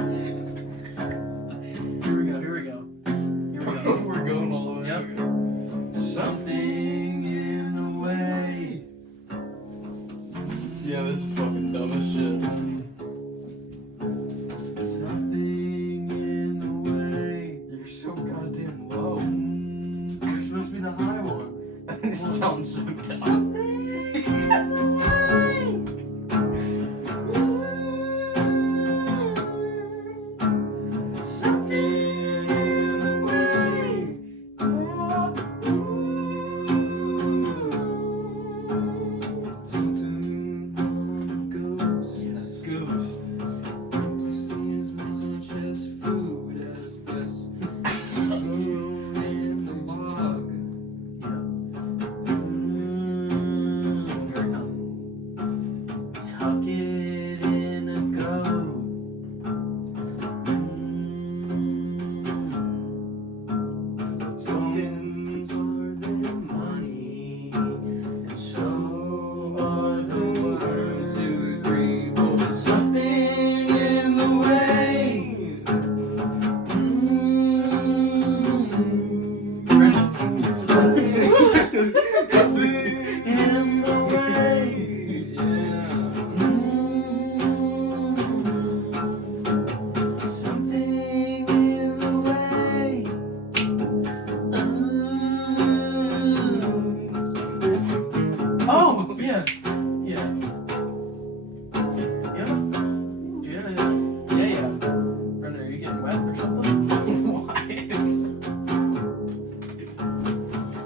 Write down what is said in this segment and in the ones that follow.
Here we go. We're going all the way. Yep. Okay. Something in the way. Yeah, this is fucking dumb as shit. Something in the way. You're so goddamn low. You're supposed to be the high one. It sounds so dumb. Something in the way. Something in the way. Something on a ghost. Ghost. As much as food as this. In the log. Here it comes. Tuck it in a goat. Tokens are the money, and so are the words. 2, 3, 4. Something in the way. Something in the way. Something in the way. Oh, yeah. Yeah. Yeah. Brendan, are you getting wet or something?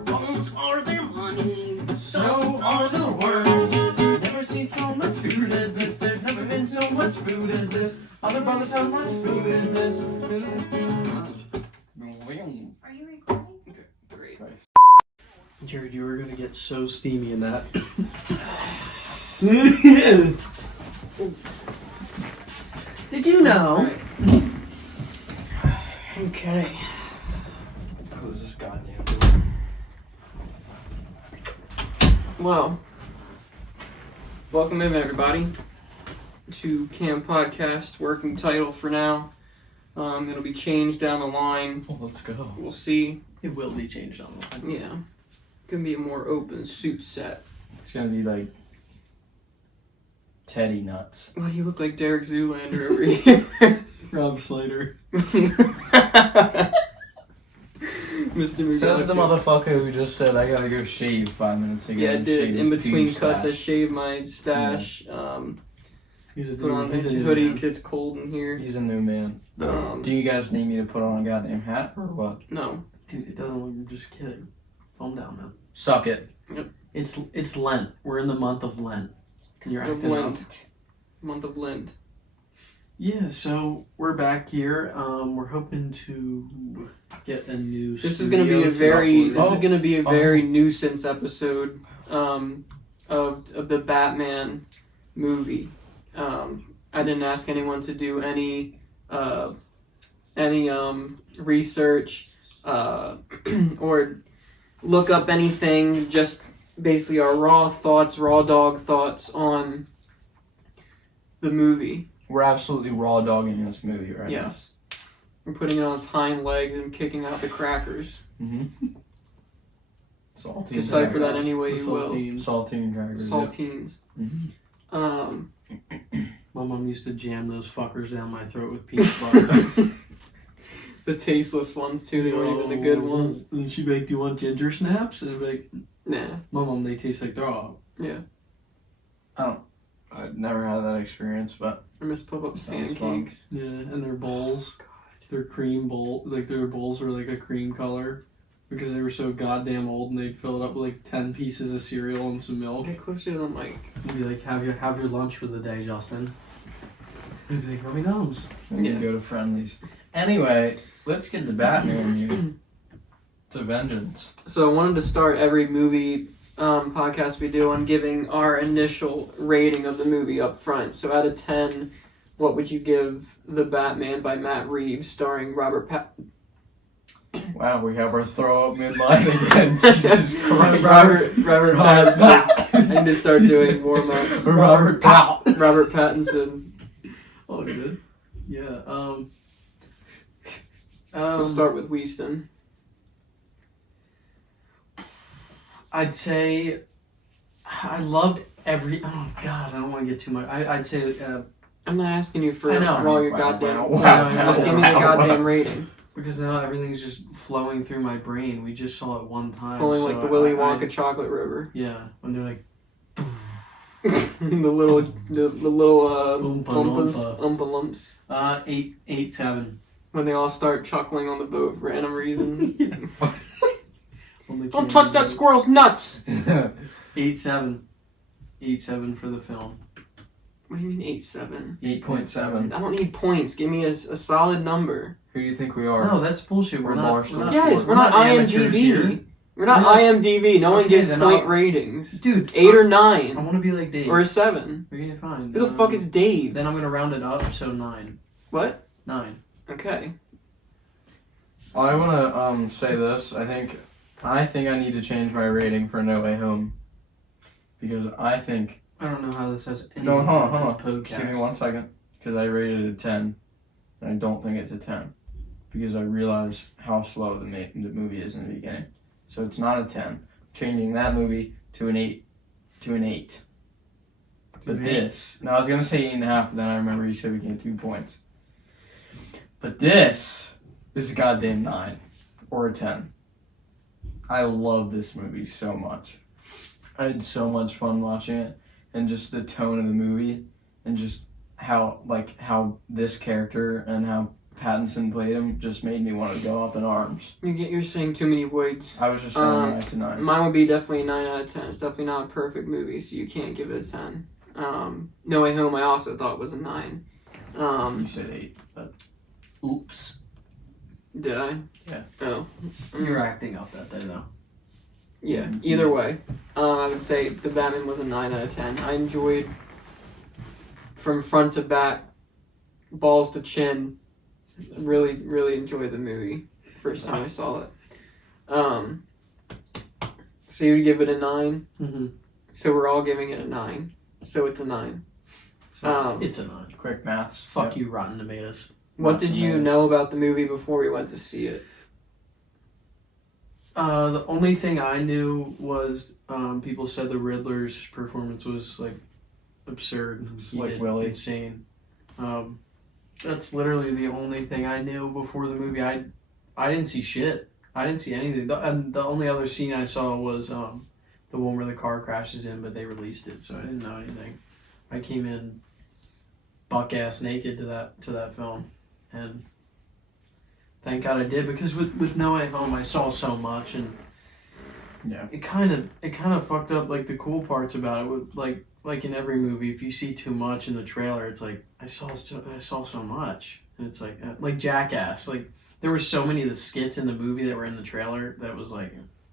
Bones are the money, so are the words. Never seen so much food as this. There's never been so much food as this. Other brothers, how much food is this? Are you recording? Great. Jared, you were gonna get so steamy in that. Did you know? Okay. Close this goddamn door. Well, welcome in everybody to Cam Podcast, working title for now. It'll be changed down the line. Oh, let's go. We'll see. It will be changed on the line. Yeah. Gonna be a more open suit set. It's gonna be like Teddy nuts. Well, you look like Derek Zoolander over here. Rob Slater. Mr. Says the Mugatu. motherfucker who just said I gotta go shave 5 minutes ago. Yeah, I and did. shave In his between pube cuts, I stash. shaved my stash. He's a Put on a he's a new hoodie man. because it's cold in here. He's a new man. Um, Do you guys need me to put on a goddamn hat or what? No. Dude, it doesn't look. I'm just kidding. Calm down, man. Suck it. It's Lent. We're in the month of Lent. You're Month of acting up. Lent. Month of Lent. Yeah, so we're back here. We're hoping to get a new. This is gonna be a very nuisance episode of the Batman movie. I didn't ask anyone to do any research or look up anything. Just basically our raw dog thoughts on the movie. We're absolutely raw dogging this movie right Yes. We're putting it on its hind legs and kicking out the crackers. now. Mm-hmm. Saltine Decipher that crackers. any way The you will. saltines. Saltine crackers. yeah. Saltines. Mhm. My mom used to jam those fuckers down my throat with peanut butter. The tasteless ones too. They weren't even the good ones. And she'd be like, "Do you want ginger snaps?" And I'd be like, Nah. "Mom, they taste like throw up." Yeah. I've never had that experience, but I miss Pop-Up's Sounds pancakes. Yeah, and their bowls, their cream bowl, like their bowls were like a cream color because they were so goddamn old, and they'd fill it up with like 10 pieces of cereal and some milk. Get closer to the mic. And be like, "Have your lunch for the day, Justin." And he'd be like, "Rummy Gnomes." we can go to Friendlies. Anyway, let's get the Batman movie to vengeance. So I wanted to start every movie podcast we do on giving our initial rating of the movie up front. So out of 10, what would you give The Batman by Matt Reeves, starring Robert Pattinson? Wow, we have our throw up midline again. Jesus Christ. Robert Pattinson. I need to start doing warm-ups. Robert Powell. Robert Pattinson. Oh, good. Yeah. We'll start with Weaston. I'd say I loved every. Oh God, I don't want to get too much. I'd say I'm not asking you for I know. all your goddamn. Wow. Just give me the goddamn rating. because now everything's just flowing through my brain. We just saw it one time. Flowing so like the Willy I- Wonka chocolate river. Yeah, when they're like the little Oompa lumpas, Loompa. umpa lumps. 8-7. When they all start chuckling on the boat for random reason. Only Don't kids touch that do it. squirrel's nuts! 8-7. 8-7 for the film. What do you mean 8.7? 8.7. I don't need points. Give me a solid number. Who do you think we are? No, that's bullshit. We're We're not. Barstool We're not Yes, we're not amateurs here. IMDb. We're not We're IMDb. No one Okay, gives then point I'll- ratings. Dude, 8 or I 9. want to be like Dave. Or a 7. Okay, fine. Who the fuck is Dave? Then I'm gonna round it up, so 9. What? 9. Okay. I want to say this. I think I need to change my rating for No Way Home because I think. I don't know how this has any No, hold on. this podcast. Just give me 1 second because I rated it a 10, and I don't think it's a 10 because I realize how slow the movie is in the beginning. So it's not a 10. Changing that movie to an 8. To an 8. But this. No, I was gonna say 8.5, but then I remember you said we get 2 points. But this is a goddamn 9 or a 10. I love this movie so much. I had so much fun watching it, and just the tone of the movie, and just how this character and how Pattinson played him just made me want to go up in arms. You're saying too many words. I was just saying that tonight. Mine would be definitely a 9 out of 10. It's definitely not a perfect movie, so you can't give it a 10. No Way Home I also thought was a 9. You said 8, but Oops. Did I? Yeah. Oh. You're acting up that day, though. Yeah, either way. I would say The Batman was a 9 out of 10. I enjoyed, from front to back, balls to chin, really, really enjoyed the movie. First time I saw it. So you would give it a 9? Mm-hmm. So we're all giving it a 9. So it's a 9. It's a 9. quick maths. Fuck you, Rotten Tomatoes. What did you know about the movie before we went to see it? The only thing I knew was people said the Riddler's performance was like absurd. It's like Willie. Insane. That's literally the only thing I knew before the movie. I didn't see shit. I didn't see anything. The only other scene I saw was the one where the car crashes in, but they released it, so I didn't know anything. I came in buck ass naked to that film, and thank God I did, because with No Way Home I saw so much, and Yeah. it kind of fucked up like the cool parts about it. With like in every movie, if you see too much in the trailer, it's like I saw so much, and it's like Jackass. Like there were so many of the skits in the movie that were in the trailer that was like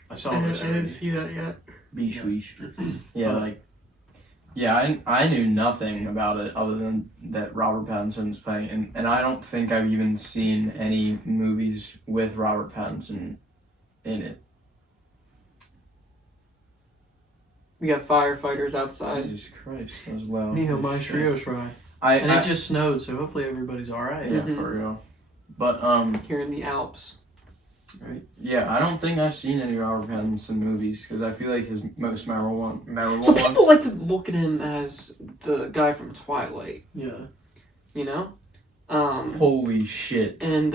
I saw those. I didn't see that yet. Yeah, I knew nothing about it other than that Robert Pattinson's playing, and I don't think I've even seen any movies with Robert Pattinson in it. We got firefighters outside. Jesus Christ, that was loud. Neo Holy Maestro shit. Fry. And And it just snowed, so hopefully everybody's alright. yeah, Mhm. for real. But Here in the Alps. yeah, I don't think I've seen any Robert Pattinson movies because I feel like his most memorable So ones. people like to look at him as the guy from Twilight, Yeah. you know? Holy shit! And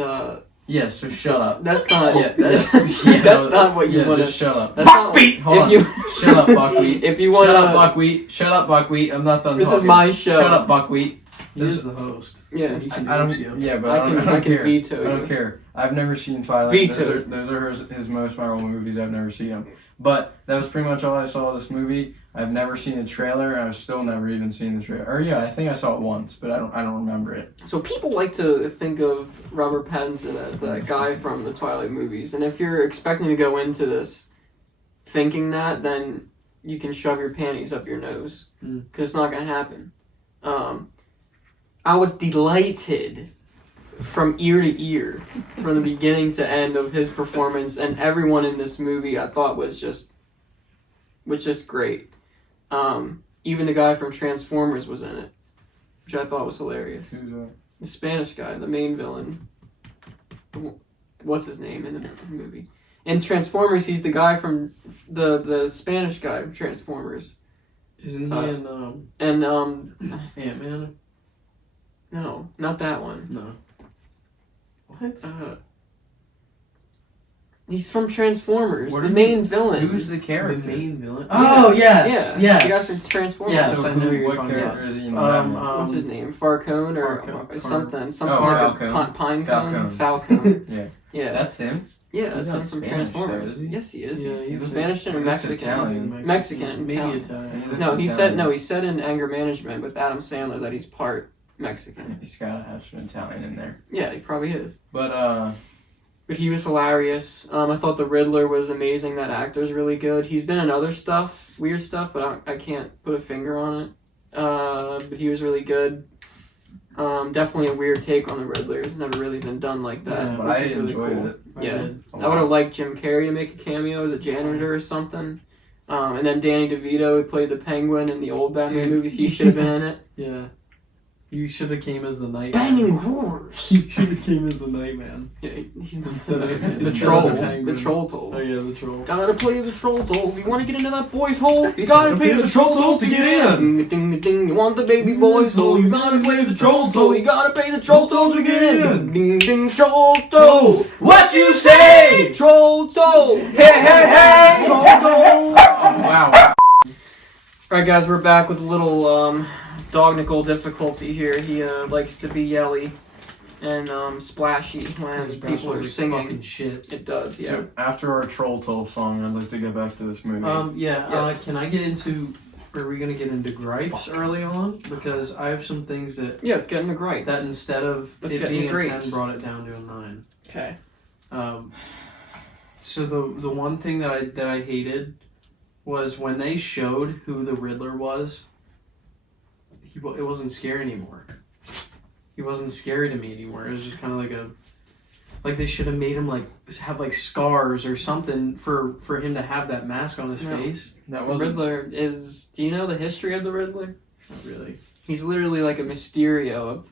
Yeah, so shut up. That's not Yeah, that's not what you yeah, want to. just shut up. That's not Buckwheat! Hold on. If you Shut up, Buckwheat. If you want Shut up, to, Buckwheat. Shut up, Buckwheat. I'm not done this talking. is my show. Shut up, Buckwheat. He This is the host. Yeah. So he can I roast you. don't. Yeah, but I I don't can care. veto I don't you. care. I've never seen Twilight. Veto. Those are his most memorable movies. I've never seen them. But that was pretty much all I saw of this movie. I've never seen a trailer, and I've still never even seen the trailer. Or yeah, I think I saw it once, but I don't remember it. So people like to think of Robert Pattinson as that guy from the Twilight movies, and if you're expecting to go into this thinking that, then you can shove your panties up your nose, because it's not going to happen. I was delighted from ear to ear, from the beginning to end of his performance, and everyone in this movie I thought was just great. Even the guy from Transformers was in it, which I thought was hilarious. Who's that? The Spanish guy, the main villain. What's his name in the movie? In Transformers, he's the guy from the Spanish guy from Transformers. Isn't he in And Ant-Man? no, not that one. No. What? He's from Transformers. What The are main villain. Who's the character? The main villain? Oh, yes! Yeah, Yes! the guy from Transformers. Yes, So I know who you're what talking character about. is he in the Batman? What's his name? Falcone or Falcone. something? Some Oh, part Falcone. of Pinecone? Falcone. Falcone. Yeah. Yeah. That's him? Yeah, that's He's him not from Spanish, Transformers. though, is he? Yes, he is. Yeah, he's he's Spanish and he's Mexican. Italian. Mexican and Maybe Italian. Italian. No, he Italian. said in Anger Management with Adam Sandler that he's part Mexican. He's gotta have some Italian in there. Yeah, he probably is. But But he was hilarious. I thought the Riddler was amazing. That actor's really good. He's been in other stuff, weird stuff, but I can't put a finger on it. But he was really good. Definitely a weird take on the Riddler. It's never really been done like that. Yeah, but which I is really enjoyed cool. it. Yeah. a I would lot. have liked Jim Carrey to make a cameo as a janitor or something. And then Danny DeVito, who played the Penguin in the old Batman movies, he should have been in it. Yeah. You should have came as the Night Banging Man. whores! You should have came as the Night Man. Yeah, he's Instead of- the instead troll. of the Penguin. The troll toll. Oh yeah, the troll. Gotta play the troll toll. If you want to get into that boy's hole, you gotta pay the troll toll to get in. Ding, ding, ding. You want the baby boy's hole, you gotta play the troll toll. You gotta pay the troll toll to get in. Ding, ding, troll toll. What you say? Troll toll. Hey, hey, hey! Troll toll. Wow. Alright guys, we're back with a little dognical difficulty here. He likes to be yelly and splashy when His people are like singing. fucking shit. It does, yeah. So after our Troll Toll song, I'd like to get back to this movie. Yeah. Can I get into? Are we gonna get into gripes early on? Because I have some things that Yeah, it's getting the gripes. that instead of Let's it get being into a grapes. 10 brought it down to a 9. Okay. So the one thing that I hated was when they showed who the Riddler was. It wasn't scary anymore. He wasn't scary to me anymore. It was just kind of like they should have made him have scars or something for him to have that mask on his No. face. That The wasn't. Riddler is... Do you know the history of the Riddler? Not really. He's literally like a Mysterio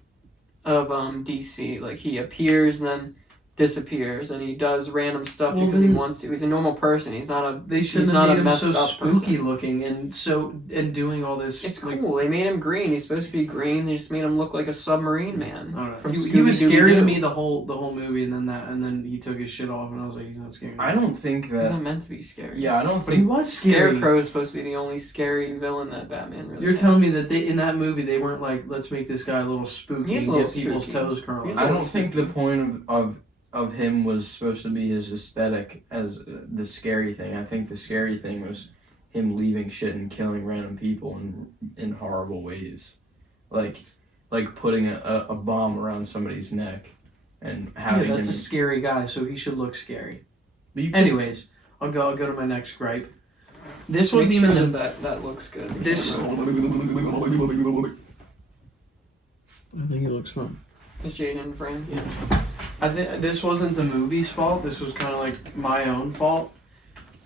of DC. Like, he appears and then disappears, and he does random stuff Well, because he then- wants to. He's a normal person. He's not a... They shouldn't He's not have a made him so messed up spooky person. looking and doing all this. It's cool. They made him green. He's supposed to be green. They just made him look like a submarine man. I don't know. From He was scary to Scooby-Doo. me the whole movie, and then he took his shit off, and I was like, he's not scary. I don't think He's that. not meant to be scary. Yeah, I don't But he think. was scary. Scarecrow is supposed to be the only scary villain that Batman really You're had. telling me that in that movie they weren't like, let's make this guy a little spooky He's a and little get people's spooky. toes curled. He's I a don't little think the spooky. point of him was supposed to be his aesthetic as the scary thing. I think the scary thing was him leaving shit and killing random people in horrible ways, like putting a bomb around somebody's neck and having Yeah, that's him. a scary guy, so he should look scary. But you could- Anyways, I'll go to my next gripe. This Make wasn't sure even the that looks good. This- I think it looks fun. Is Jaden in frame? I think this wasn't the movie's fault. This was kind of like my own fault.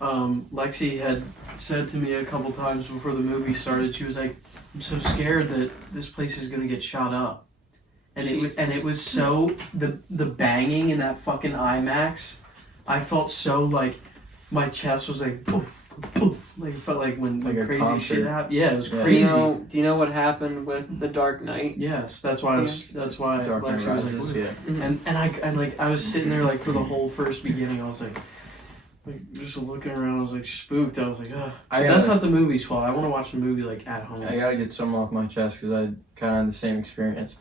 Lexi had said to me a couple times before the movie started, she was like, "I'm so scared that this place is gonna get shot up," and it was so the banging in that fucking IMAX. I felt so like my chest was like poof, poof, like it felt like when Like a crazy concert. shit happened. Yeah, it was Yeah. crazy. Do you know what happened with The Dark Knight? Yes, that's why that's why Dark Knight Lexi was like, Rises, "What?" yeah. And I was sitting there like for the whole first beginning. I was like just looking around. I was like spooked. I was like, ugh. That's not the movie's fault. I want to watch the movie like at home. I gotta get something off my chest because I kind of had the same experience.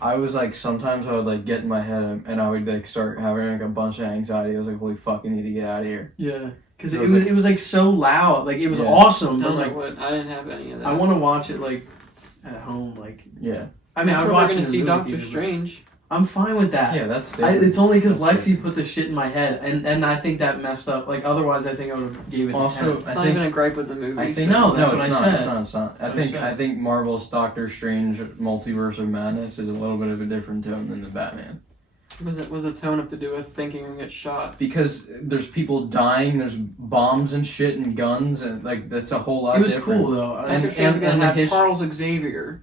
I was like, sometimes I would like get in my head and I would like start having like a bunch of anxiety. I was like, holy fuck, I need to get out of here. Yeah, because So it was like so loud. Like it was Yeah. awesome, I but don't know like what. I didn't have any of that. I want to watch it like at home. Like Yeah. I mean, That's I where watch we're gonna it in see the movie Doctor theater, but Strange. I'm fine with that. Yeah, that's different. It's only because That's Lexi different. put the shit in my head, and I think that messed up. Like otherwise, I think I would have gave it. Also, a 10. It's I not think- even a gripe with the movie. I think No, that's what it's I not, said. It's not. That's what I said. I think Marvel's Doctor Strange Multiverse of Madness is a little bit of a different tone than the Batman. Was a tone of to do with thinking and get shot. Because there's people dying, there's bombs and shit and guns and like that's a whole lot It was different. cool though. Doctor And- Strange is and gonna the have his- Charles Xavier.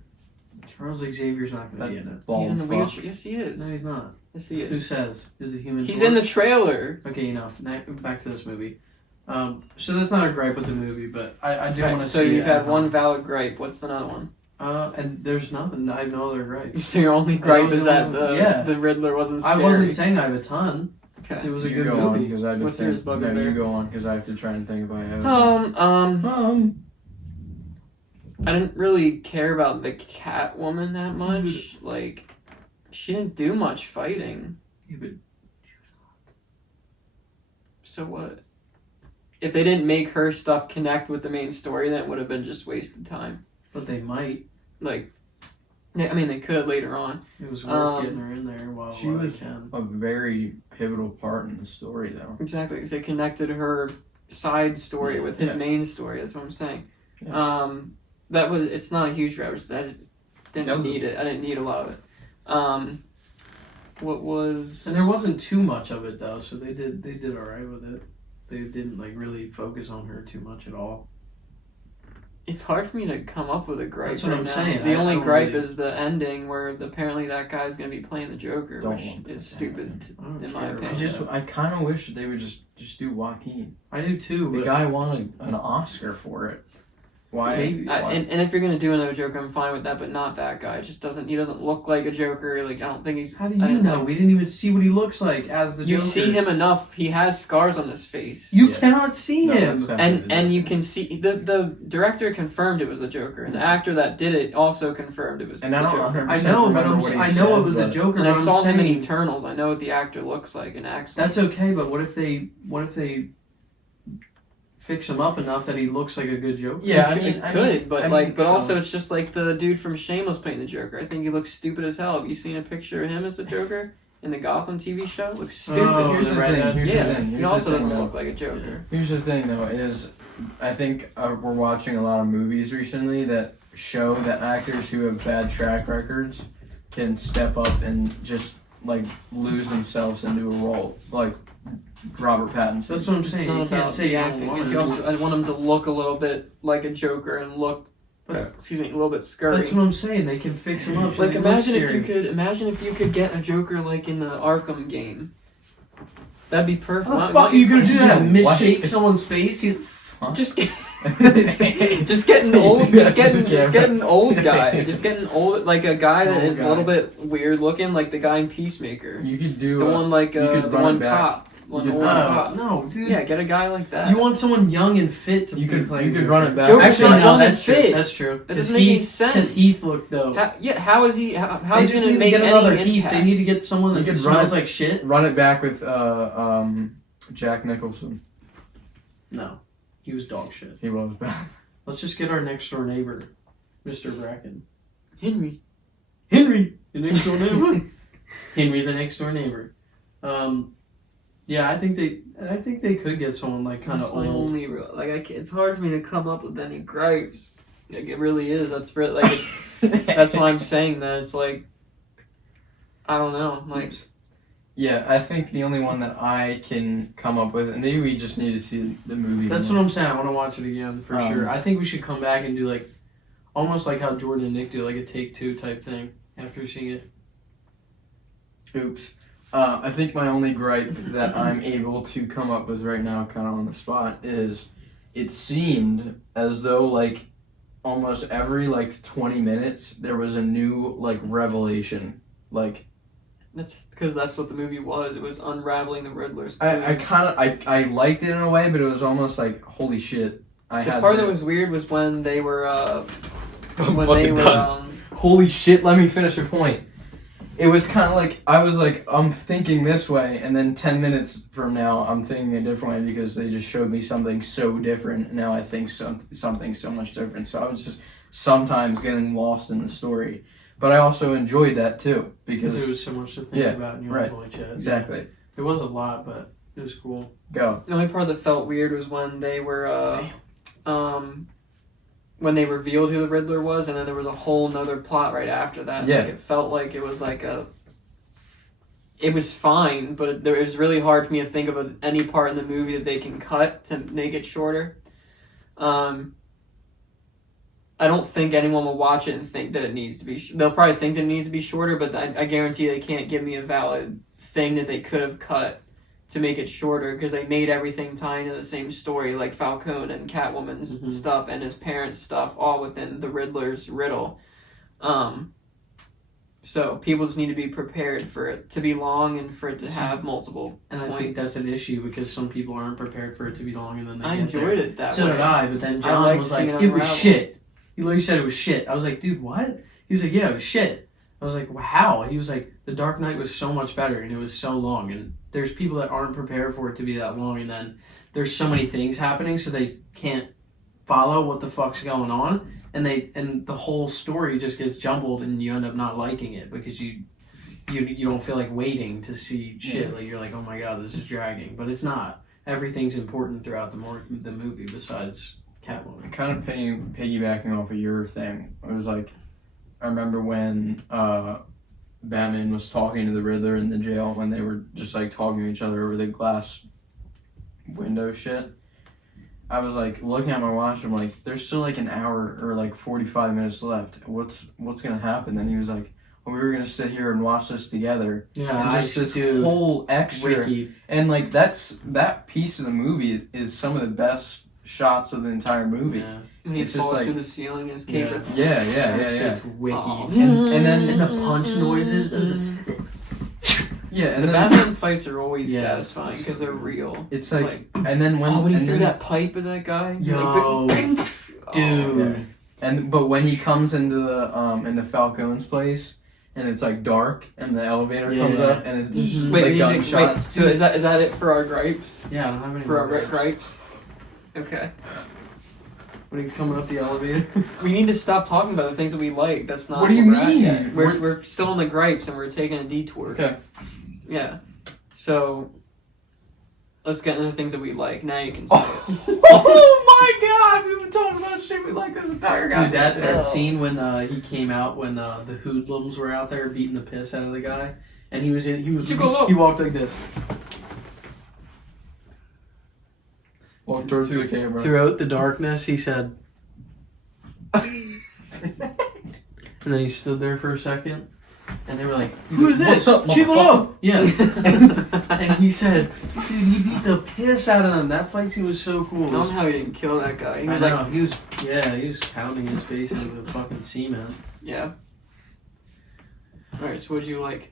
Charles Xavier's not going That to be in it. bald He's in the fuck. wheelchair. Yes, he No, is. he's not. Yes, he Who is. says? Is the Human He's Torch? in the trailer. Okay, enough. Back to this movie. So that's not a gripe with the movie, but I do want to see So you've it. had one valid gripe. What's another one? And there's nothing. I have no other gripe. So your only gripe was is the that only- yeah. the Riddler wasn't I scary. wasn't saying I have a ton. Okay. It was a You good go on movie. because I have to What's think. yours, Bugger No, Bear? you go on because I have to try and think if I have. I didn't really care about the Catwoman that much. Like, she didn't do much fighting. Yeah, but So what? If they didn't make her stuff connect with the main story, then it would have been just wasted time. they might. Like, yeah, I mean, they could later on. It was worth getting her in there while She while was they can. a very pivotal part in the story, though. Exactly, because they connected her side story with his Yeah. main story. That's what I'm saying. Yeah. It's not a huge driver. I didn't need it. I didn't need a lot of it. What was? And there wasn't too much of it though, so they did all right with it. They didn't like really focus on her too much at all. It's hard for me to come up with a gripe. That's what right I'm now. saying. The I only don't gripe really- is the ending, where apparently that guy's gonna be playing the Joker, Don't which want that is to stupid happen. I don't in my care about opinion. I kind of wish they would just do Joaquin. I do too. The But guy won an Oscar for it. Why? Maybe. why- And if you're gonna do another Joker, I'm fine with that, but not that guy. It just doesn't. He doesn't look like a Joker. Like, I don't think he's. how do I you don't know? We didn't even see what he looks like as the You Joker. see him enough. He has scars on his face. You Yeah. cannot see No, him. that's definitely And you the can see the director confirmed it was the Joker, and the actor that did it also confirmed it was And the I don't Joker. 100% I know, but remember what he I know said, it was the but- Joker. And I but I'm saw him in saying- Eternals. I know what the actor looks like and acts like. That's okay, but what if they fix him up enough that he looks like a good Joker? Yeah, It could, but so- also it's just like the dude from Shameless playing the Joker. I think he looks stupid as hell. Have you seen a picture of him as the Joker in the Gotham TV show? Looks stupid. Oh, Here's the the thing. red- Here's yeah, the thing. he Here's also the thing, doesn't though. look like a Joker. Here's the thing, though, is I think we're watching a lot of movies recently that show that actors who have bad track records can step up and just like lose themselves into a role, like Robert Pattinson. That's what I'm It's saying. not You about can't say the you don't acting. want It's him. also, I want him to look a little bit like a Joker and look, excuse me, a little bit scurry. That's what I'm saying. They can fix him up. So Like they look imagine if scary. you could get a Joker like in the Arkham game. That'd be perfect. How Why- the why fuck are you gonna do that? What? Misshape someone's face? Just get, just get an old, just get an old guy, just get an old, like a guy that Old is a guy. little bit weird looking, like the guy in Peacemaker, You could do the one like you could the run one it back. cop, one You could old run it cop. No, dude. Yeah, get a guy like that. You want someone young and fit to You be could playing you could Joker. run it back. Joker's Actually, not no, young that's and true. fit. That's true. That doesn't make any sense. Because Heath looked dope. How is he? How They is he just gonna need to make get any another impact? Heath. They need to get someone You that could smells run- like shit. Run it back with Jack Nicholson. No, he was dog shit. He was bad. Let's just get our next door neighbor, Mr. Bracken. Henry. Henry, the next door neighbor. Henry, the next door neighbor. Yeah, I think they could get someone like kind That's of my old. only it's hard for me to come up with any gripes. Like it really is. That's really like that's why I'm saying that. It's like I don't know. Like Yeah, I think the only one that I can come up with, and maybe we just need to see the movie. That's what I'm saying. I want to watch it again for Um, sure. I think we should come back and do like almost like how Jordan and Nick do, like a take two type thing after seeing it. Oops. I think my only gripe that I'm able to come up with right now, kind of on the spot, is it seemed as though like almost every like 20 minutes there was a new like revelation. Like that's because that's what the movie was. It was unraveling the Riddler's. I kind of I liked it in a way, but it was almost like holy shit. The part that was weird was when they were I'm when they fucking were done. Holy shit, let me finish a point. It was kind of like, I was like, I'm thinking this way, and then 10 minutes from now, I'm thinking a different way because they just showed me something so different, and now I think something so much different. So I was just sometimes getting lost in the story. But I also enjoyed that too, because... there was so much to think Yeah, about in your right. boy chat. Exactly. It was a lot, but it was cool. Go. The only part that felt weird was when they were when they revealed who the Riddler was, and then there was a whole nother plot right after that. Yeah. Like, it felt like it was like it was fine, but it was really hard for me to think of any part in the movie that they can cut to make it shorter. I don't think anyone will watch it and think that it needs to be. They'll probably think that it needs to be shorter, but I guarantee they can't give me a valid thing that they could have cut to make it shorter, because they made everything tie into the same story, like Falcone and Catwoman's stuff and his parents' stuff, all within the Riddler's riddle. So people just need to be prepared for it to be long and for it to have multiple And I points. think that's an issue because some people aren't prepared for it to be long, and then they I get enjoyed there. it that So way. did I, but then I John liked was like, seeing it "It was unravel. shit." He literally said it was shit. I was like, "Dude, what?" He was like, "Yeah, it was shit." I was like, well, "How?" He was like, "The Dark Knight was so much better, and it was so long." And there's people that aren't prepared for it to be that long, and then there's so many things happening, so they can't follow what the fuck's going on, and the whole story just gets jumbled, and you end up not liking it because you don't feel like waiting to see shit. Like you're like, oh my god, this is dragging, but it's not. Everything's important throughout the movie besides Catwoman. Kind of piggybacking off of your thing. It was like, I remember when Batman was talking to the Riddler in the jail when they were just like talking to each other over the glass window shit. I was like looking at my watch. I'm like, there's still like an hour or like 45 minutes left. What's gonna happen? Then he was like, well, we were gonna sit here and watch this together. Yeah, And just this whole extra, wiki. and like that piece of the movie is some of the best shots of the entire movie. Yeah. When he It's just falls like- through the ceiling in his cage. Yeah. like, Yeah. Shit's wiki. Oh. And then And the punch noises. yeah, and The then Batman fights are always Yeah. satisfying because they're real. it's like, and then when when he and threw then- that pipe at that guy, Yo, like, dude. but when he comes into into Falcone's place and it's like dark and the elevator comes Yeah. up and it's just Wait, like wait, gunshots. so is that it for our gripes? Yeah, I don't have any For our more gripes? Okay. when he's coming up the elevator. We need to stop talking about the things that we like. That's not What do you we're at mean? yet. We're still on the gripes and we're taking a detour. Okay. Yeah. So let's get into the things that we like. Now you can say it. Oh my god, we've been talking about shit we like this entire Dude, that Yeah. scene when he came out when the hoodlums were out there beating the piss out of the guy, and he walked like this Walk towards the camera. throughout the darkness. He said, and then he stood there for a second, and they were like, "Who is this? What's up, Gigolo?" Yeah, and he said, "Dude, he beat the piss out of them." That fight scene was so cool. I don't know how he didn't kill that guy. He I was know, like, he was pounding his face into the fucking cement. yeah. Alright, so what'd you like?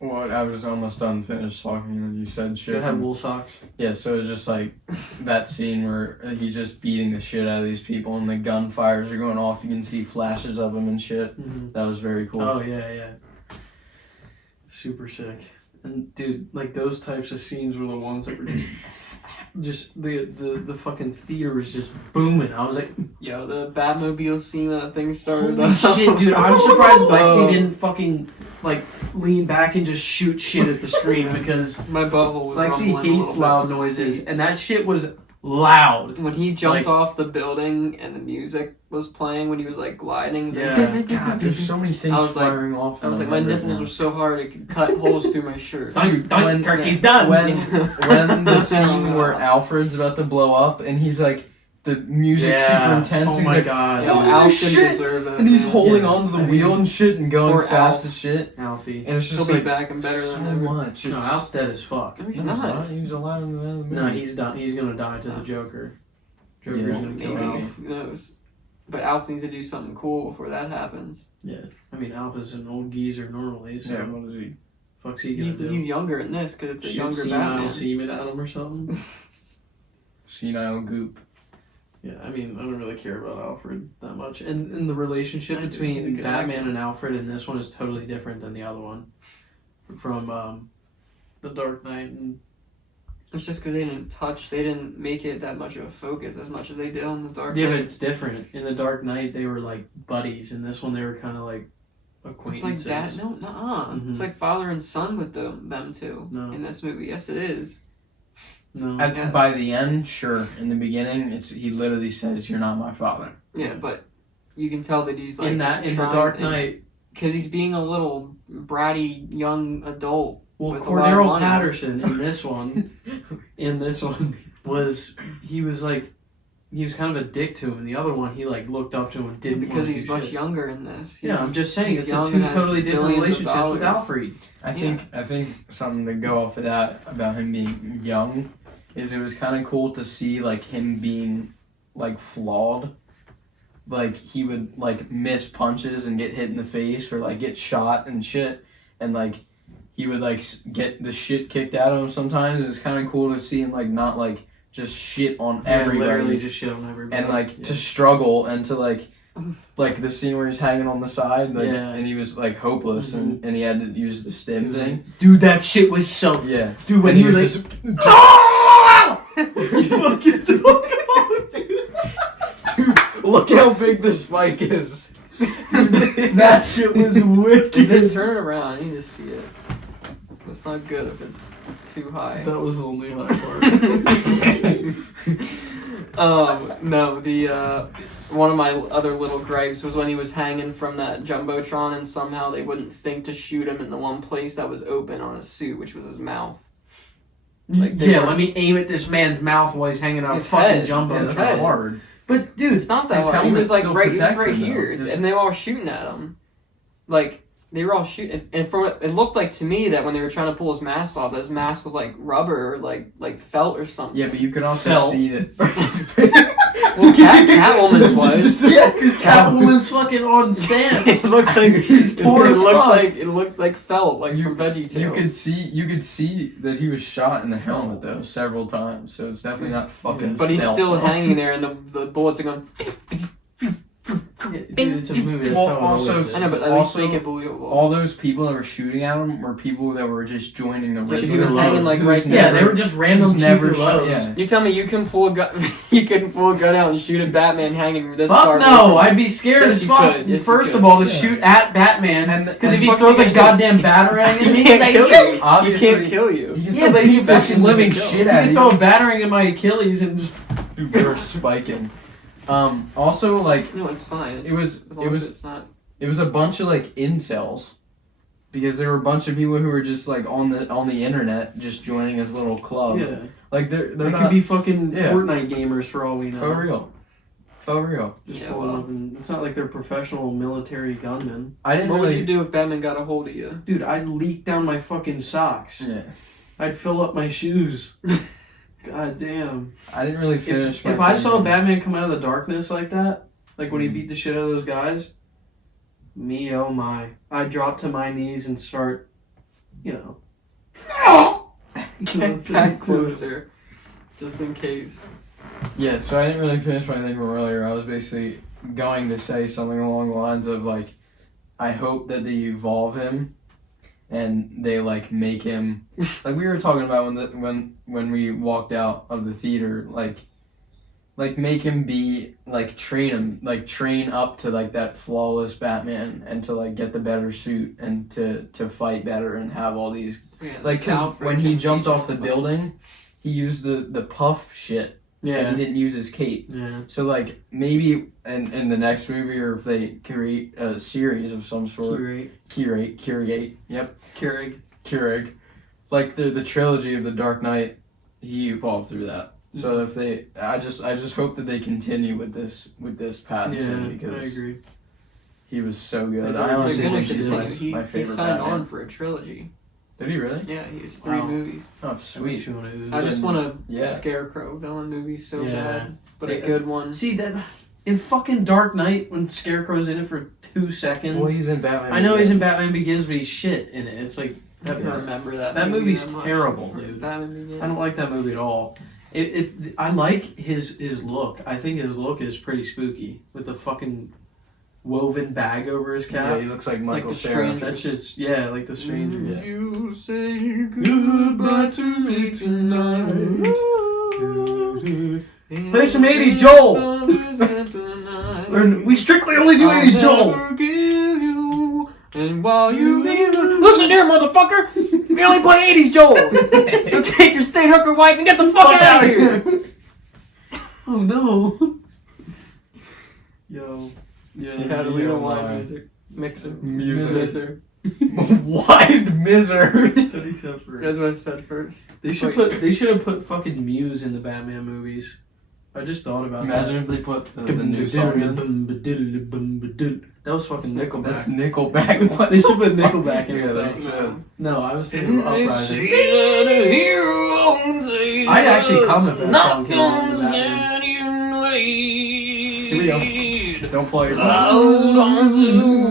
Well, I was almost done finished talking and then you said shit. Go ahead, wool socks. Yeah, so it was just like that scene where he's just beating the shit out of these people and the gunfires are going off. You can see flashes of them and shit. Mm-hmm. That was very cool. Oh yeah. Super sick. And dude, like those types of scenes were the ones that were just the fucking theater was just booming. I was like, Yo, the Batmobile scene that thing started holy up. shit, dude! I'm surprised Lexi didn't fucking like lean back and just shoot shit at the screen because My butthole was Lexi rumbling a little hates bit loud from the noises, seat. and that shit was loud. When he jumped Like- off the building and the music was playing when he was like gliding, he's like, Yeah. God, there's so many things I was like- firing off. I was in like, my head right nipples now. were so hard it could cut holes through my shirt. Done, turkey's done. When the scene where Alfred's about to blow up and he's like, the music's super intense. Oh he's my like, god, Yo, Holy Alf shit! didn't deserve it. and he's man. holding Yeah. onto the I mean, wheel and shit and going poor fast Alf. as shit. Alfie. And it's He'll just be like back and better so than ever. much. No, It's- Alf's dead as fuck. No, he's No, not. He was alive in the movie. No, he's done. He's gonna die to the Joker. Joker's Yeah. gonna kill Maybe, Alf. who knows? But Alf needs to do something cool before that happens. Yeah, I mean Alf is an old geezer normally, so Yeah, what is he? fuck's he gonna do? He's younger in this because it's a Shoot younger senile Batman. semen at him or something? Senile goop. Yeah, I mean I don't really care about Alfred that much, and the relationship I do. He's a between good Batman actor. and Alfred in this one is totally different than the other one, from the Dark Knight and It's just because they didn't make it that much of a focus as much as they did on the Dark yeah, Knight. but it's different. In the Dark Knight they were like buddies, in this one they were kind of like It's acquaintances. like that. No, nuh-uh. Mhm. It's like father and son with them two No. in this movie. Yes, it is. No, Yes. By the end, sure. In the beginning, he literally says, "You're not my father." Yeah, but you can tell that he's like in the Dark Knight. because he's being a little bratty young adult. Well, with a lot of Cordero money. Patterson in this one was he was like he was kind of a dick to him. And the other one, he like looked up to him and didn't because want to he's do much shit. younger in this. Yeah, I'm just saying he's it's a young two and has totally different billions of relationships with dollars. Alfred. I think something to go off of that about him being young is it was kind of cool to see like him being like flawed. Like he would like miss punches and get hit in the face or like get shot and shit, and like he would like get the shit kicked out of him sometimes. It was kind of cool to see him like not like just shit on everybody, Literally just shit on everybody. and like to struggle and to like the scene where he's hanging on the side, like, Yeah. and he was like hopeless and he had to use the stim thing. Dude, that shit was so. Yeah, Dude, when and he was was just fucking dude, look how big the spike is. that shit was wicked. Is it turn it around? I need to see it. It's not good if it's too high. That was the only high part. No, the one of my other little gripes was when he was hanging from that jumbotron, and somehow they wouldn't think to shoot him in the one place that was open on his suit, which was his mouth. Like, they yeah, were- let me aim at this man's mouth while he's hanging out His fucking head. jumbo. His That's head. hard. But dude, It's not that His hard. He helmet was like still right, he was protects right him, though. here, His- and they were all shooting at him. Like they were all shooting, and for it looked like to me that when they were trying to pull his mask off, that his mask was like rubber or like felt or something. Yeah, but you could also Felt. see that. Well, Catwoman's was. yeah, because Catwoman's fucking on stamps. It looked like She's poor it as looked fuck. like it looked like felt like You- from VeggieTales. You could see that he was shot in the helmet though several times, so it's definitely not fucking. But he's felt. still hanging there, and the bullets are going. Dude, it's a movie. That's Well, how it also- always is. I know, but at least Also, make it believable. All those people that were shooting at him were people that were just joining the But he Riddler. was hanging, like, Who's right there. Yeah, never- they were just random who's never cheaper shot. lows. Yeah. You tell me you can pull a gun, you can pull a gun out and shoot at Batman hanging this Fuck far. no, away. I'd be scared Yes, as you fuck. could. Yes, you First could. of all, to Yeah. shoot at Batman, And- because and if he what's throws he a gonna do? goddamn batarang at He me, can't like, kill you. He Obviously- can't kill you. You can yeah, still but keep he fucking fucking living kill. shit you at can you. throw a batarang at my Achilles and just. Dude, they were spiking. Also, like, No, it's fine. It's, it was as long it as was it's not. it was a bunch of like incels, because there were a bunch of people who were just like on the internet just joining his little club. Yeah, Like they're they not could be fucking Yeah. Fortnite gamers for all we know. for real. For real. Just Yeah, pulling well. up and it's not like they're professional military gunmen. I didn't What would really. you do if Batman got a hold of you? Dude, I'd leak down my fucking socks. Yeah. I'd fill up my shoes. God damn. I didn't really finish. If I saw Batman come out of the darkness like that, like when he beat the shit out of those guys, me oh my. I'd drop to my knees and start, you know. Get back closer, just in case. Yeah, so I didn't really finish my thing from earlier. I was basically going to say something along the lines of like, I hope that they evolve him, and they like make him like we were talking about when we walked out of the theater, like make him be like train up to like that flawless Batman, and to like get the better suit and to fight better and have all these Yeah, like this because Alfred when he can jumped teach off the him. building, he used the puff shit. Yeah. And he didn't use his cape. Yeah. So like maybe in the next movie, or if they create a series of some sort, curate, yep, Keurig, like the trilogy of the Dark Knight, he evolved through that. So if they, I just hope that they continue with this Pattinson, because I agree. he was so good. They're I honestly gonna think he's continue. my He favorite signed Batman. on for a trilogy. Did he really? Yeah, he's 3 Wow. movies. Oh, Sweet. sweet. I just want a Yeah. Scarecrow villain movie so Yeah. bad, but a Yeah. good one. See that in fucking Dark Knight when Scarecrow's in it for 2 seconds. Well, he's in Batman. I know he's in Batman Begins, but he's shit in it. It's like I don't Yeah. remember that. That movie movie's that much. terrible, dude. Batman Begins. I don't like that movie at all. I like his look. I think his look is pretty spooky with the fucking woven bag over his Yeah, cap. he looks like Michael the Cera. Stranger. That shit's like the stranger. Yeah. You say goodbye to me tonight. Play some 80s Joel. We strictly only do 80s Joel. And while you even listen here, motherfucker, we only play 80s Joel. So take your state hooker wife and get the fuck out of here. Oh no. Yo. Yeah. You had a little Yeah, wine wine. music mixer. Music. Wide miser. That's what I said first. They should have put fucking Muse in the Batman movies. I just thought about Imagine if they put the new song in. that. That was fucking Nickelback. That's Nickelback. What? They should put Nickelback in Yeah, it. they though. should. No, I was thinking of Uprising. I'd actually come if that song came on the Batman. Here we go. Don't play it. No,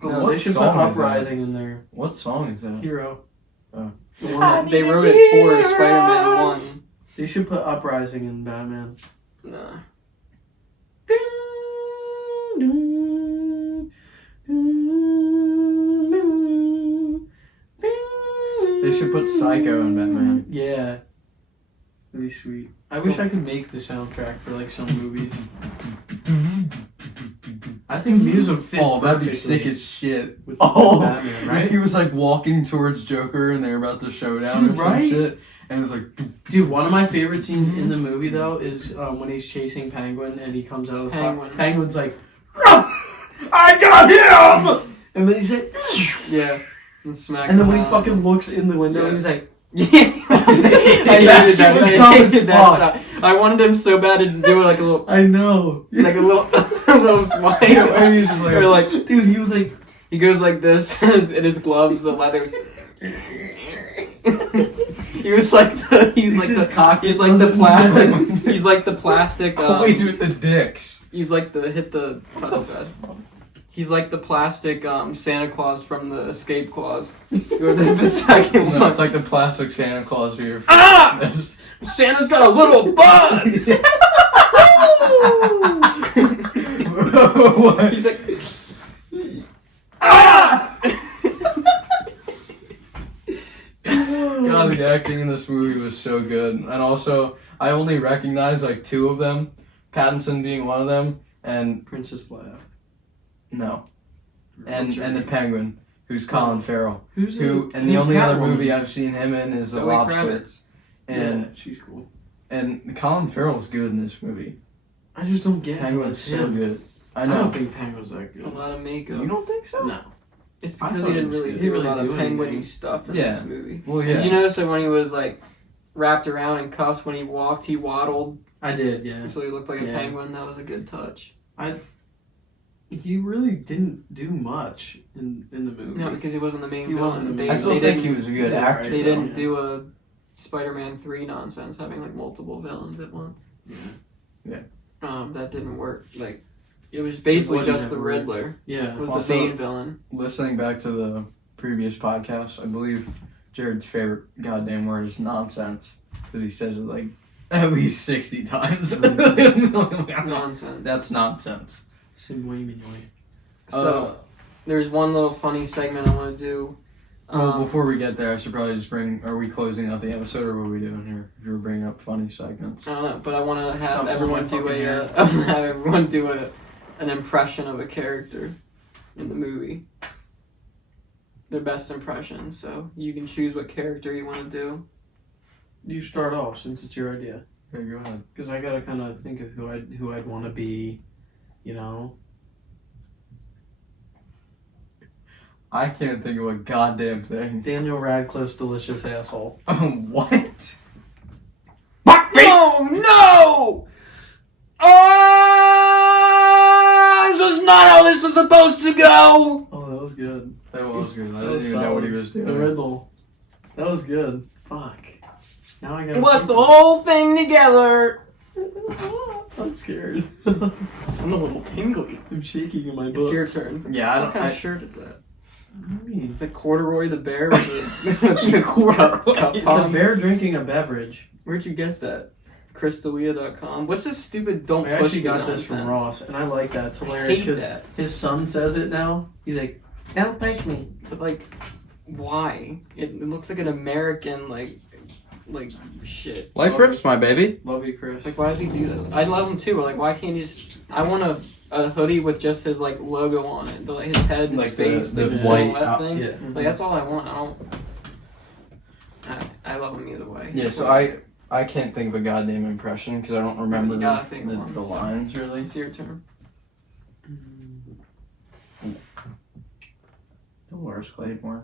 What they should put song is that? Uprising in there. What song is that? Hero. The one that they wrote it for Spider-Man 1. They should put Uprising in Batman. Nah. They should put Psycho in Batman. Yeah. That'd be sweet. I wish I could make the soundtrack for like some movies. I think these would fit. Oh, that'd be perfectly sick as shit. with Oh, Batman, if right? he was like walking towards Joker and they're about to showdown Dude, or some right? shit, and it's like, Dude, one of my favorite scenes in the movie though is when he's chasing Penguin and he comes out of the Penguin. Penguin's like, I got him! And then he's like, Yeah. And smack. and then when he fucking looks in the window, Yeah. he's like, Yeah. I hated That shit that. was I dumb as hated that fuck. shot. I wanted him so bad to do like a little, I know. like a little, a little smile. and he's just Or like Dude, he was like, he goes like this in his gloves, the leathers. He was like the, he's like his the, cock he's like the wasn't- plastic. He's like the plastic. always with the dicks. He's like the hit the touchpad. He's like the plastic Santa Claus from the Escape Clause. The second No, one. it's like the plastic Santa Claus for your Ah! Santa's got a little bud. What? He's like, ah! God, the acting in this movie was so good. And also, I only recognized like two of them, Pattinson being one of them, and Princess Leia. no, and What's her the name? Penguin, who's Colin Farrell. Who's Who and the who's only other Catwoman? movie I've seen him in is The Zoe Lobster. Kravitz. And Yeah, she's cool. and Colin Farrell's good in this movie. I just don't get Penguin's it. so good. I I know. don't think Penguin's that A good. lot of makeup. You don't think so? No. It's I because thought he didn't it was really good. do He a didn't lot really of do anything. penguin-y stuff in Yeah. this movie. Well, yeah. Did you notice that when he was like wrapped around and cuffed, when he walked, he waddled, I did, yeah. so he looked like a Yeah. penguin? That was a good touch. He really didn't do much in the movie. No, because he wasn't the main He villain. wasn't the They, I still they think didn't, he was a good Yeah, actor. right. They though. didn't Yeah. do a Spider-Man 3 nonsense, having like multiple villains at once. Yeah. That didn't work. Like, it was basically wouldn't just the have worked. Riddler Yeah. was Also- the main villain. Listening back to the previous podcast, I believe Jared's favorite goddamn word is nonsense because he says it like at least 60 times. Nonsense. That's nonsense. So, there's one little funny segment I want to do. Well, before we get there, I should probably just bring. Are we closing out the episode, or what are we doing here? If you were bringing up funny segments. I don't know, but I want to have Something everyone like do fucking have everyone do an impression of a character in the movie. Their best impression. So you can choose what character you want to do. You start off since it's your idea, Okay, go ahead. because I gotta kind of think of who I'd want to be, you know. I can't think of a goddamn thing. Daniel Radcliffe's delicious asshole. What? Oh no! Oh, this was not how this was supposed to go. Oh, that was good. That was good. I That didn't was even know what he solid. was doing. The Riddle. That was good. Fuck. Now I gotta. What's think the of- whole thing together? I'm scared. I'm a little tingly. I'm shaking in my It's butt. your turn. Yeah, I What don't. kind I, of shirt is that? What do you mean? It's like Corduroy the bear with the cup It's a on. bear drinking a beverage. Where'd you get that? Crystalia.com. What's this stupid don't I push actually me got nonsense? this from Ross, and I like that. It's hilarious Hate because that. his son says it now. He's like, Don't push me. But like, why? It looks like an American like shit. Life rips, my baby. "Love you, Chris." Like, why does he do that? I love him too, but like, why can't he just? I want a hoodie with just his like logo on it, his head and Like his face, the like the white silhouette thing. Yeah. Like that's all I want. I don't. I love him either way. Yeah, so I can't think of a goddamn impression because I don't remember You gotta think of one, the so. lines really. It's your turn. Dolores Claiborne.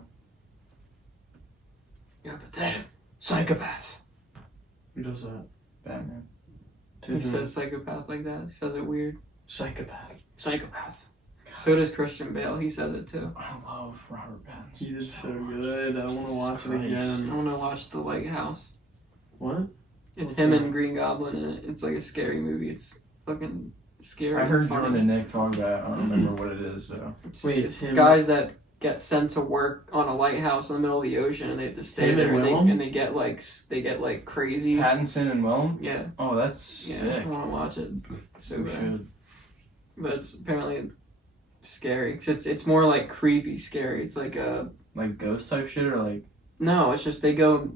You're pathetic. Psychopath. Who does that? Batman. He says psychopath like that. He says it weird. Psychopath. Psychopath. So does Christian Bale. He says it too. I love Robert Pattinson. He did so good. I want to watch it Christ. I again. want to watch The Lighthouse. What? It's What's him that? and Green Goblin in it. It's like a scary movie. It's fucking scary. I heard and funny. Jordan and Nick talk about it. I don't remember what it is though. Wait, It's him- guys that get sent to work on a lighthouse in the middle of the ocean, and they have to stay Him there, and and Willem? they get like crazy. Pattinson and Willem. Yeah, Oh, that's yeah. sick. I want to watch it. So We bad. should. But it's apparently scary. 'Cause it's more like creepy scary. It's like a Like ghost type shit or like. no. It's just they go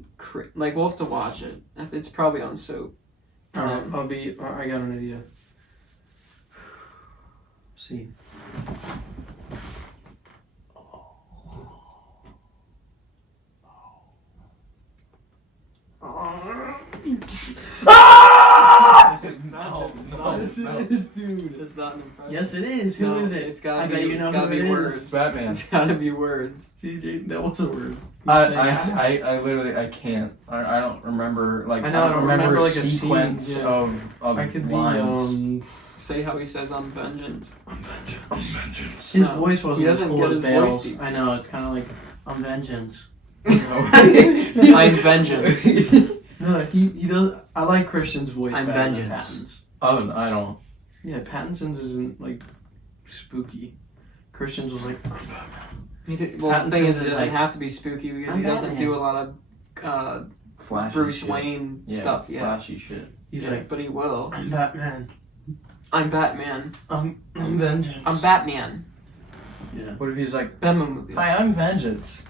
like we'll have to watch it. It's probably on soap. Alright, I got an idea. See. No, Yes, it is, dude. It's not an impression. Yes, it is. Who No, is it? It's gotta I be. bet you it's know gotta who be it is. words. Batman. It's gotta be words. CJ, that was a word. I literally I can't. I don't remember like I know, I don't remember, a like, a scene, sequence yeah. of I could be lines. Say how he says I'm vengeance. Vengeance. His No, voice he wasn't as doesn't cool get as his voice Bale's. deep. I know, it's kind of like, I'm vengeance. I'm vengeance. No, he does. I like Christian's voice I'm better than vengeance. Pattinson's. Oh, I don't. Yeah, Pattinson's isn't like spooky. Christian's was like, Well, the thing is, it Pattinson's doesn't like, have to be spooky because I'm he doesn't Batman. do a lot of Flashy Bruce shit. Wayne stuff yet. Flashy shit. he's Yeah, like, but he will. I'm Batman. I'm Batman. I'm vengeance. I'm Batman. Yeah. What if he's like, Batmobile. "Hi, I'm Vengeance."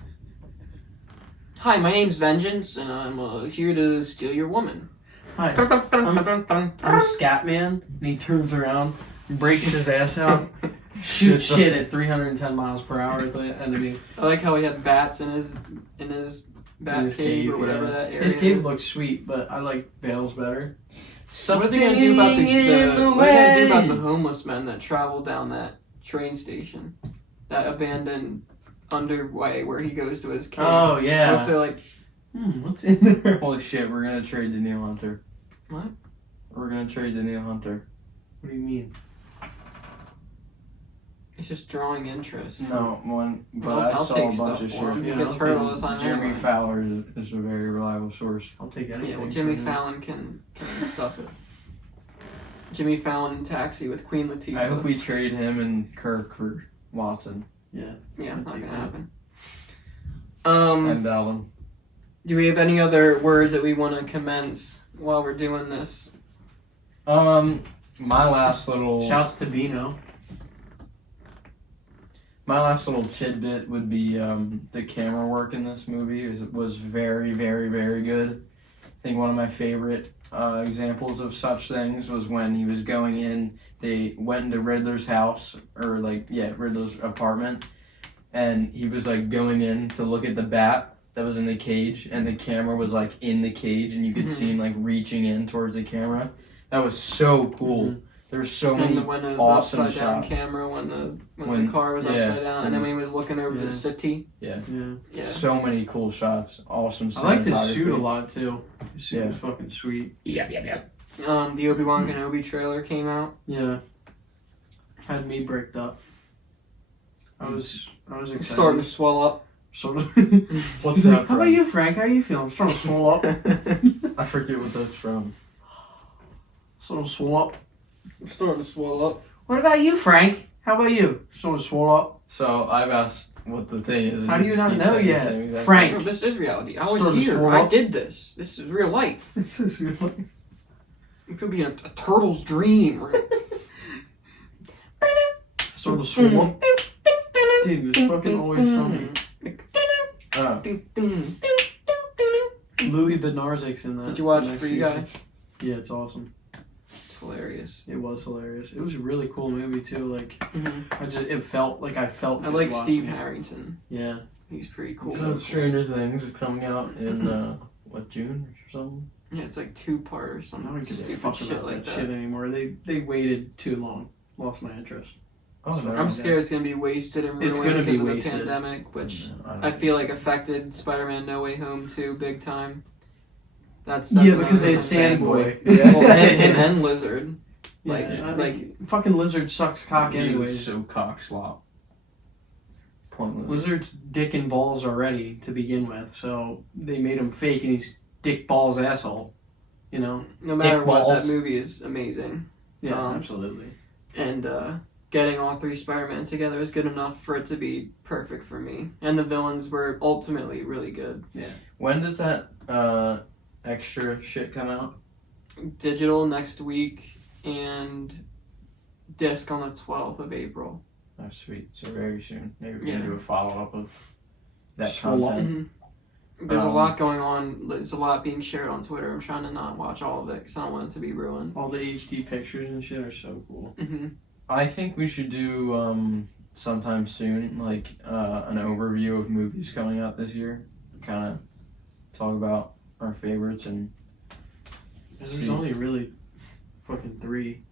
Hi, my name's Vengeance, and I'm here to steal your woman. Hi, I'm Scatman, and he turns around, breaks his ass out, shoots shit at 310 miles per hour at the enemy. I like how he had bats in his bat In his cave or cave, whatever yeah. that area His cave is. looks sweet, but I like Bale's better. What are they gonna do about what are they gonna do about the homeless men that travel down that train station, that abandoned underway where he goes to his cave? Oh What if yeah. they're like, What's in there? Holy shit, we're gonna trade to Neil Hunter. What? We're gonna trade to Neil Hunter. What do you mean? it's just drawing interest. No, one, but I'll I saw take a bunch stuff of for him. shit. He Yeah, gets I'll hurt take all the time. Jeremy anyway. Fowler is a very reliable source. I'll take anything. Yeah, well, Jimmy from- Fallon can stuff it. Jimmy Fallon in Taxi with Queen Latifah. I hope we trade him and Kirk for Watson Yeah. Yeah, I'd not take gonna that. happen. and Dalvin. Do we have any other words that we want to commence while we're doing this? My last little Shouts to Bino. tidbit would be the camera work in this movie was very, very, very good. I think one of my favorite examples of such things was when he was going in. They went into Riddler's house, or Riddler's apartment, and he was like going in to look at the bat that was in the cage, and the camera was like in the cage, and you could see him like reaching in towards the camera. That was so cool. There were so many when the awesome upside down shots. camera, when the When- car was yeah, upside down, and then when he was looking over Yeah. the city. Yeah. Yeah. So many cool shots. Awesome I liked his cinematography. suit a lot too. His suit Yeah. was fucking sweet. The Obi-Wan Kenobi trailer came out. Yeah. Had me bricked up. I was I'm excited. starting to swell up. Sort of. What's that How about from? you, Frank? How you feeling? I'm starting to swell up. I forget what that's from. Starting to swell up. I'm starting to swell up. What about you, Frank? How about you? Starting to swell up. So I've asked what the thing is. and How do he you just not keeps know saying the yet? same exact Frank. No, this is reality. I was Starting to here. swell I up. did this. This is real life. This is really. It could be a turtle's dream. Or... Starting to swell up. Dude, it was fucking always sunny. Oh, Louis Benarzic's in that. Did you watch next Free season. Guy? Yeah, it's awesome. It's hilarious. It was hilarious. It was a really cool movie too. Like Mm-hmm. it felt like I felt. I good like watching Steve it. Harrington. Yeah, He's pretty cool. So Stranger Things is coming out in June or something? Yeah, it's like 2-part or I something. don't give a Stupid fuck shit about like that that. shit anymore. They waited too long. Lost my interest. Oh, no. I'm scared it's gonna be wasted and ruined It's gonna be because of the wasted. pandemic, which don't I feel like affected Spider-Man No Way Home too, big time. That's Yeah, another because they had thing. Sandboy. Well, him and Lizard. Like, Yeah, like fucking Lizard sucks cock He was anyways. so cock slop. Pointless. Lizard's dick and balls already to begin with, so they made him fake and he's dick balls asshole. You know? no matter Dick what, balls. that movie is amazing. Yeah, Um, absolutely. And getting all 3 Spider-Man together is good enough for it to be perfect for me. And the villains were ultimately really good. When does that extra shit come out? Digital next week and disc on the 12th of April. Oh, sweet. So very soon. Maybe we Yeah. can do a follow-up of that Swole. content. There's a Um, lot going on. There's a lot being shared on Twitter. I'm trying to not watch all of it because I don't want it to be ruined. All the HD pictures and shit are so cool. I think we should do sometime soon, like an overview of movies coming out this year. Kind of talk about our favorites and. There's See. only really fucking 3.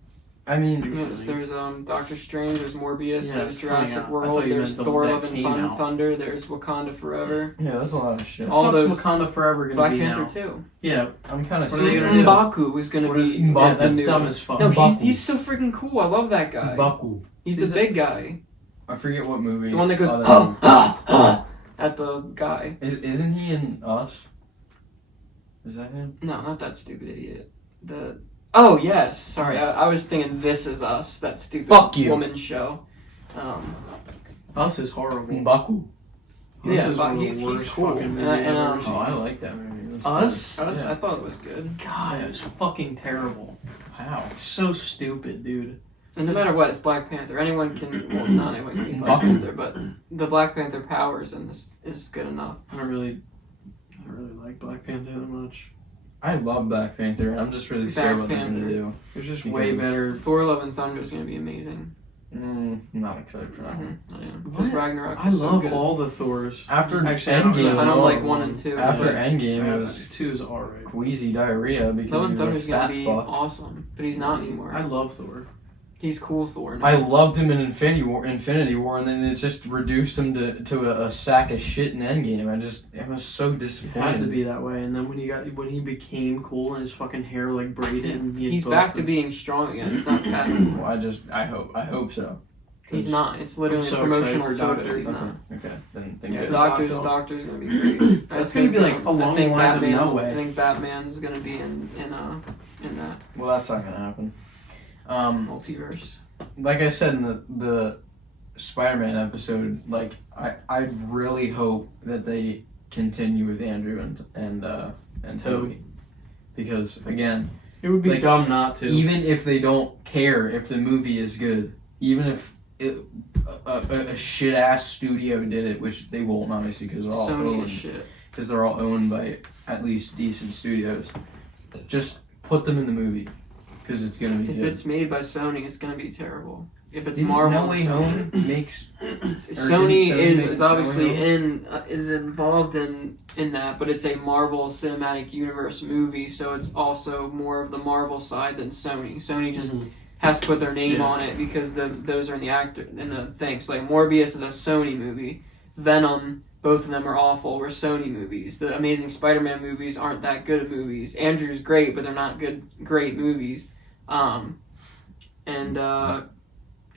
I mean, Yes, there's Doctor Strange, there's Morbius, Yeah, there's it's coming Jurassic out. I World, thought you there's meant the- Thor that Love and came Fun out. Thunder, there's Wakanda Forever, yeah, that's a lot of shit. All All those- Wakanda Forever gonna Black be Panther now? 2. Yeah, I'm kind of What are they gonna do? M'Baku is gonna What are- be yeah, the that's new dumb one. as fuck. No, M'Baku. he's so freaking cool. I love that guy. Baku. He's Is the it- big guy. I forget what movie. The one that goes that at the guy. isn't he in Us? Is that him? No, not that stupid idiot. Oh yes, sorry. I was thinking This Is Us, that stupid Fuck you. woman show. Us is horrible. Baku. Us Yeah, is but one of the he's worst cool. fucking And movies I- I've and, ever seen. Oh, I like that movie. Us? Yeah. I thought it was good. God, it was fucking terrible. How? So stupid, dude. And no matter what, it's Black Panther. Anyone can, well, not anyone can be Black Panther, but the Black Panther powers in this is good enough. I don't really like Black Panther that much. I love Black Panther. I'm just really scared Black what they're Panther. gonna do. It's just Because- way better. Thor Love and Thunder is going to be amazing. I'm not excited for that one. I am. What? Because Ragnarok I is so love good. all the Thors. After Actually, I don't Endgame, really I don't love like 1 and 2. After but Endgame, it was 2 is alright. queasy diarrhea because Love and he Thunder was is a going fat to be fuck. awesome, but he's not anymore. I love Thor. He's cool Thor now. I loved him in Infinity War, and then it just reduced him to a sack of shit in Endgame. I was so It disappointed. had to be that way, and then when he became cool and his fucking hair like braided, and he had He's both back the- to being strong again. He's not fat anymore. Well, I hope so. He's not. It's literally I'm so promotional excited for photos. Doctor. He's not. Okay, then Yeah, good. Doctor's gonna be great. That's gonna be, like, along the lines of No Way. I think Batman's gonna be in that Well, that's not gonna happen. multiverse. Like I said in the Spider-Man episode, like I really hope that they continue with Andrew and Toby, because again, It would be like, dumb not to. even if they don't care if the movie is good, even if a shit ass studio did it, which they won't obviously because they're all Sony is owned, shit. because they're all owned by at least decent studios. Just put them in the movie because it's gonna be If good. it's made by Sony, it's gonna be terrible. If it's Didn't Marvel, No Way it's Home Sony. makes Sony didn't Sony is make is No Way obviously Home? is involved in that, but it's a Marvel Cinematic Universe movie, so it's also more of the Marvel side than Sony. Sony just has to put their name Yeah. on it because those are in the things. Like Morbius is a Sony movie. Venom, both of them are awful. Were Sony movies. The Amazing Spider-Man movies aren't that good of movies. Andrew's great, but they're not great movies.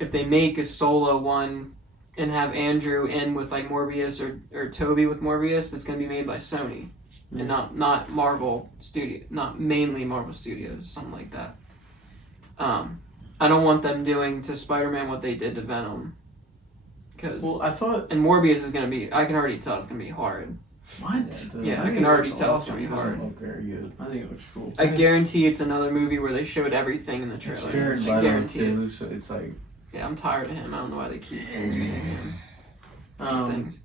If they make a solo one and have Andrew in with like Morbius or Toby with Morbius, that's going to be made by Sony and not Marvel Studio, not mainly Marvel Studios, something like that. I don't want them doing to Spider-Man what they did to Venom. Well, I thought. And Morbius is going to be, I can already tell it's going to be hard. What? Yeah, I think can it already looks tell it's awesome. going to be hard. Look very good. I think it looks cool. I guarantee it's another movie where they showed everything in the It's trailer. Jared I Leto guarantee it. too, so it's like Yeah, I'm tired of him. I don't know why they keep using him. Things.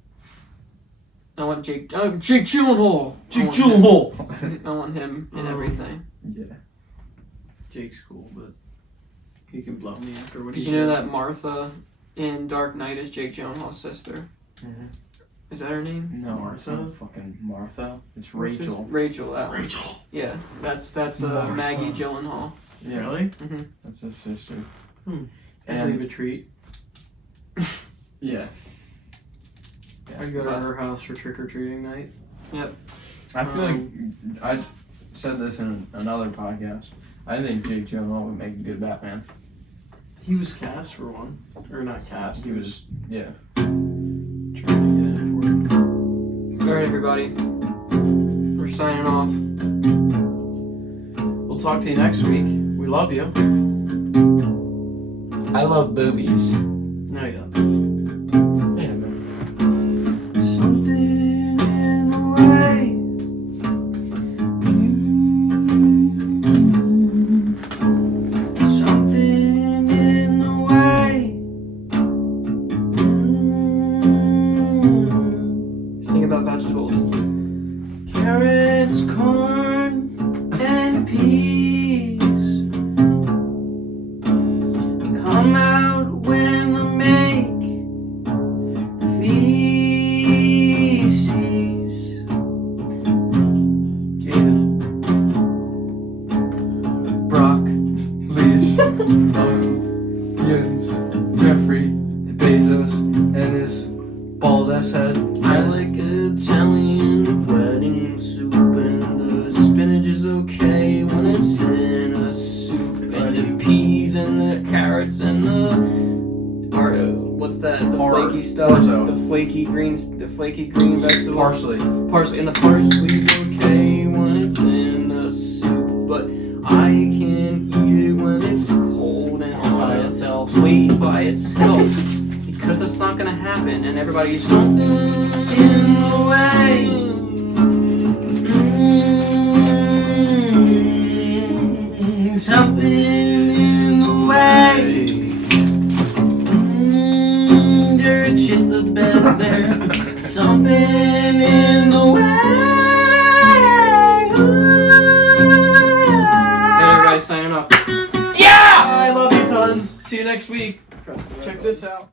I want Jake Gyllenhaal. Jake Gyllenhaal. I want him in everything. yeah. Jake's cool, but he can blow me after what he Did you know that Martha in Dark Knight is Jake Gyllenhaal's sister? Mhm. Is that her name? No, it's Martha? not fucking Martha. It's What's his- Rachel. Rachel. That one. Rachel. Yeah, that's Martha. Maggie Gyllenhaal. Yeah, Really? that's his sister. Leave And a treat. yeah, I go to her house for trick or treating night. I feel like I said this in another podcast. I think Jake Gyllenhaal would make a good Batman. He was cast for one, or not cast. He was, yeah. trying to get in for it. All right, everybody. We're signing off. We'll talk to you next week. We love you. I love boobies. No, you don't. Yeah, man. Something in the way. Something in the way. Sing about vegetables. Carrots, corn, and peas come out when I make feces. Jaden. Brock, Leash, Jens, Jeffrey, Bezos, and his bald ass head. I like Italian wedding soup, and the spinach is okay when it's in a soup, and the peas and the carrots and the What's that? The Or- flaky stuff. orzo. The flaky green vegetables. Parsley. Parsley, and the parsley's okay when it's in a soup, but I can't eat it when it's cold and By on a itself. plate by itself, because that's not gonna happen. And everybody's something in the way. Something in the way. Dirt shit the bed there. Something in the way. And everybody's signing off. I love you tons. See you next week. Press the red Check button. this out.